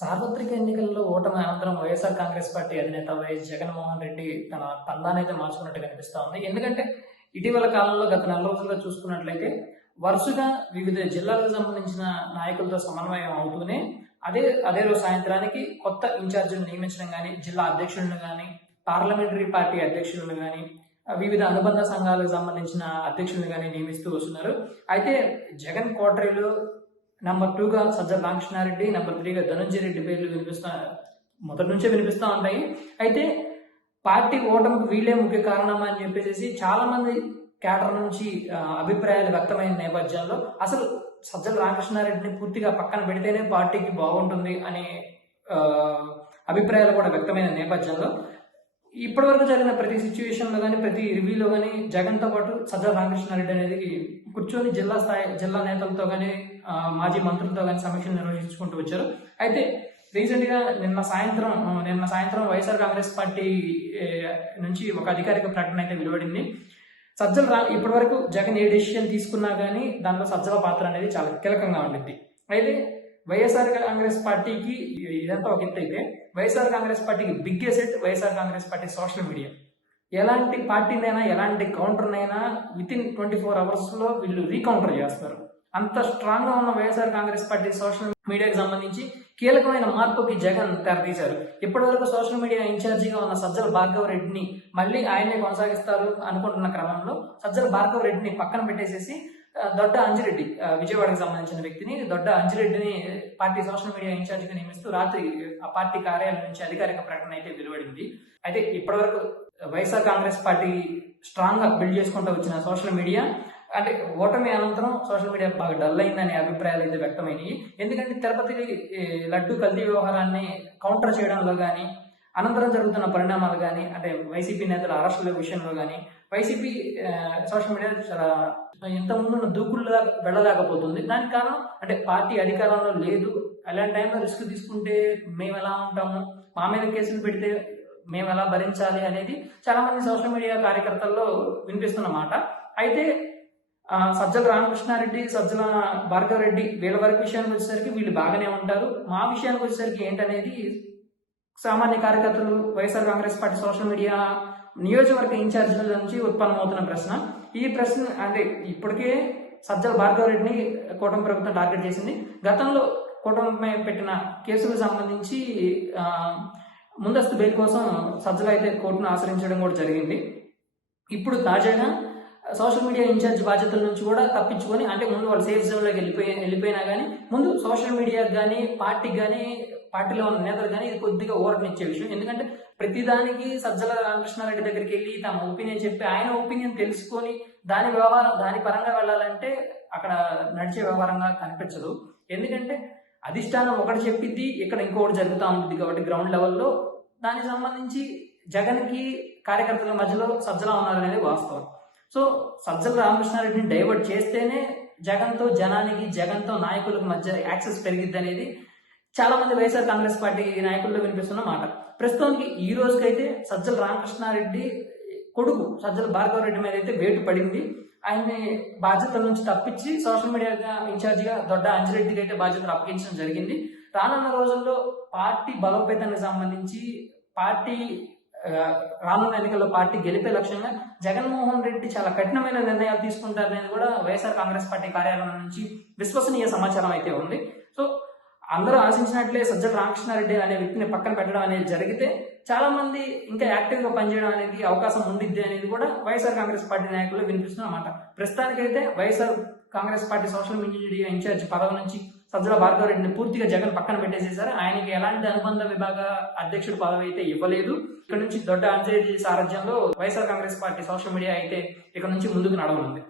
సార్వత్రిక ఎన్నికల్లో ఓటమి అనంతరం వైఎస్ఆర్ కాంగ్రెస్ పార్టీ అధినేత వైఎస్ జగన్మోహన్ రెడ్డి తన పందానైతే మార్చుకున్నట్టు కనిపిస్తా ఉంది. ఎందుకంటే ఇటీవల కాలంలో గత నెల రోజులుగా చూసుకున్నట్లయితే వరుసగా వివిధ జిల్లాలకు సంబంధించిన నాయకులతో సమన్వయం అవుతూనే అదే రోజు సాయంత్రానికి కొత్త ఇన్ఛార్జీలను నియమించడం కానీ, జిల్లా అధ్యక్షులను కానీ, పార్లమెంటరీ పార్టీ అధ్యక్షులను కానీ, వివిధ అనుబంధ సంఘాలకు సంబంధించిన అధ్యక్షులను కానీ నియమిస్తూ వస్తున్నారు. అయితే జగన్ కోటరీలో నెంబర్ 2గా సజ్జల రామకృష్ణారెడ్డి, నెంబర్ 3గా ధనంజయ రెడ్డి పేర్లు మొదటి నుంచే వినిపిస్తూ ఉంటాయి. అయితే పార్టీ ఓటమికి వీళ్ళే ముఖ్య కారణం అని చెప్పేసి చాలా మంది కేడర్ నుంచి అభిప్రాయాలు వ్యక్తమైన నేపథ్యంలో అసలు సజ్జల రామకృష్ణారెడ్డిని పూర్తిగా పక్కన పెడితేనే పార్టీకి బాగుంటుంది అనే అభిప్రాయాలు కూడా వ్యక్తమైన నేపథ్యంలో ఇప్పటి వరకు జరిగిన ప్రతి సిచ్యువేషన్లో కానీ, ప్రతి రివ్యూలో కానీ జగన్తో పాటు సజ్జల రామకృష్ణారెడ్డి అనేది కూర్చొని జిల్లా నేతలతో కానీ, మాజీ మంత్రులతో కానీ సమీక్షలు నిర్వహించుకుంటూ వచ్చారు. అయితే రీసెంట్గా నిన్న సాయంత్రం వైఎస్ఆర్ కాంగ్రెస్ పార్టీ నుంచి ఒక అధికారిక ప్రకటన అయితే వెలువడింది. ఇప్పటి వరకు జగన్ ఏ డెసిషన్ తీసుకున్నా కానీ దాంట్లో సజ్జల పాత్ర అనేది చాలా కీలకంగా ఉండింది. అయితే వైఎస్ఆర్ కాంగ్రెస్ పార్టీకి ఇదంతా ఒక ఎత్తు అయితే, వైఎస్ఆర్ కాంగ్రెస్ పార్టీకి big asset YSR Congress party social media. ఎలాంటి పార్టీనైనా, ఎలాంటి కౌంటర్నైనా వితిన్ 24 అవర్స్లో వీళ్ళు రీకౌంటర్ చేస్తారు. అంత స్ట్రాంగ్గా ఉన్న వైఎస్ఆర్ కాంగ్రెస్ పార్టీ సోషల్ మీడియాకి సంబంధించి కీలకమైన మార్పుకి జగన్ తెరతీశారు. ఇప్పటి వరకు సోషల్ మీడియా ఇన్ఛార్జిగా ఉన్న సజ్జల భార్గవ రెడ్డిని మళ్ళీ ఆయనే కొనసాగిస్తారు అనుకుంటున్న క్రమంలో సజ్జల భార్గవ రెడ్డిని పక్కన పెట్టేసేసి దొడ్డ అంజిరెడ్డి, విజయవాడకు సంబంధించిన వ్యక్తిని, దొడ్డ అంజిరెడ్డిని పార్టీ సోషల్ మీడియా ఇన్ఛార్జిగా నియమిస్తూ రాత్రి ఆ పార్టీ కార్యాలయం నుంచి అధికారిక ప్రకటన అయితే వెలువడింది. అయితే ఇప్పటివరకు వైఎస్ఆర్ కాంగ్రెస్ పార్టీ స్ట్రాంగ్ గా బిల్డ్ చేసుకుంటూ వచ్చిన సోషల్ మీడియా అంటే ఓటమి అనంతరం సోషల్ మీడియా బాగా డల్ అయిందనే అభిప్రాయాలు అయితే వ్యక్తమైనవి. ఎందుకంటే తిరుపతి లడ్డు కల్తీ వ్యవహారాన్ని కౌంటర్ చేయడంలో కానీ, అనంతరం జరుగుతున్న పరిణామాలు కానీ, అంటే వైసీపీ నేతల అరెస్టుల విషయంలో కానీ వైసీపీ సోషల్ మీడియా చాలా ఇంతకుముందు దూకుడుగా వెళ్ళలేకపోతుంది. దానికి కారణం అంటే పార్టీ అధికారంలో లేదు. అలాంటి టైంలో రిస్క్ తీసుకుంటే మేము ఎలా ఉంటాము, మా మీద కేసులు పెడితే మేము ఎలా భరించాలి అనేది చాలా మంది సోషల్ మీడియా కార్యకర్తల్లో వినిపిస్తున్న మాట. అయితే సజ్జల రామకృష్ణారెడ్డి, సజ్జల భార్గవ రెడ్డి వీళ్ళ వరకు విషయానికి వచ్చేసరికి వీళ్ళు బాగానే ఉంటారు. మా విషయానికి వచ్చేసరికి ఏంటనేది సామాన్య కార్యకర్తలు, YSR Congress party social media నియోజకవర్గ ఇన్ఛార్జీల నుంచి ఉత్పన్నమవుతున్న ప్రశ్న. ఈ ప్రశ్న అంటే ఇప్పటికే సజ్జల భార్గవ రెడ్డిని కూటమి ప్రభుత్వం టార్గెట్ చేసింది. గతంలో కూటమి పెట్టిన కేసులకు సంబంధించి ముందస్తు బెయిల్ కోసం సజ్జల అయితే కోర్టును ఆశ్రయించడం కూడా జరిగింది. ఇప్పుడు తాజాగా సోషల్ మీడియా ఇన్ఛార్జ్ బాధ్యతల నుంచి కూడా తప్పించుకొని, అంటే ముందు వాళ్ళు సేఫ్ జోన్లోకి వెళ్ళిపోయినా కానీ ముందు సోషల్ మీడియాకి కానీ, పార్టీకి కానీ, పార్టీలో ఉన్న నేతలు కానీ ఇది కొద్దిగా ఓరనిచ్చే విషయం. ఎందుకంటే ప్రతిదానికి సజ్జల రామకృష్ణారెడ్డి దగ్గరికి వెళ్ళి తమ ఒపీనియన్ చెప్పి ఆయన ఒపీనియన్ తెలుసుకొని దాని పరంగా వెళ్ళాలంటే అక్కడ నడిచే వ్యవహారంగా కనిపించదు. ఎందుకంటే అధిష్టానం ఒకటి చెప్పిద్ది, ఇక్కడ ఇంకొకటి జరుగుతూ ఉంటుంది. కాబట్టి గ్రౌండ్ లెవెల్లో దానికి సంబంధించి జగన్కి కార్యకర్తల మధ్యలో సజ్జల ఉన్నారనేది వాస్తవం. సో సజ్జల రామకృష్ణారెడ్డిని డైవర్ట్ చేస్తేనే జగన్తో నాయకులకు మధ్య యాక్సెస్ పెరిగిద్ది అనేది చాలా మంది వైఎస్ఆర్ కాంగ్రెస్ పార్టీ నాయకుల్లో వినిపిస్తున్న మాట. ప్రస్తుతానికి ఈ రోజుకైతే సజ్జల రామకృష్ణారెడ్డి కొడుకు సజ్జల భార్గవ రెడ్డి మీద అయితే వేటు పడింది. ఆయన్ని బాధ్యతల నుంచి తప్పించి సోషల్ మీడియా ఇన్ఛార్జిగా దొడ్డ అంజిరెడ్డికి అయితే బాధ్యతలు అప్పగించడం జరిగింది. రానున్న రోజుల్లో పార్టీ బలోపేతానికి సంబంధించి రానున్న ఎన్నికల్లో పార్టీ గెలిపే లక్ష్యంగా జగన్మోహన్ రెడ్డి చాలా కఠినమైన నిర్ణయాలు తీసుకుంటారనేది కూడా వైఎస్ఆర్ కాంగ్రెస్ పార్టీ కార్యాలయం నుంచి విశ్వసనీయ సమాచారం అయితే ఉంది. సో అందరూ ఆశించినట్లే సజ్జల రామకృష్ణారెడ్డి అనే వ్యక్తిని పక్కన పెట్టడం అనేది జరిగితే చాలా మంది ఇంకా యాక్టివ్ గా పనిచేయడం అనేది అవకాశం ఉండిద్ది అనేది కూడా వైఎస్ఆర్ కాంగ్రెస్ పార్టీ నాయకులు వినిపిస్తున్నమాట. ప్రస్తుతానికైతే YSR Congress party social media incharge పదవి నుంచి సజ్జల భార్గవ రెడ్డిని పూర్తిగా జగన్ పక్కన పెట్టేసేసారు. ఆయనకి ఎలాంటి అనుబంధ విభాగ అధ్యక్షుడు పదవి అయితే ఇవ్వలేదు. ఇక్కడ నుంచి దొడ్డ అంజిరెడ్డి సారథ్యంలో YSR Congress party social media అయితే ఇక్కడ నుంచి ముందుకు నడవనుంది.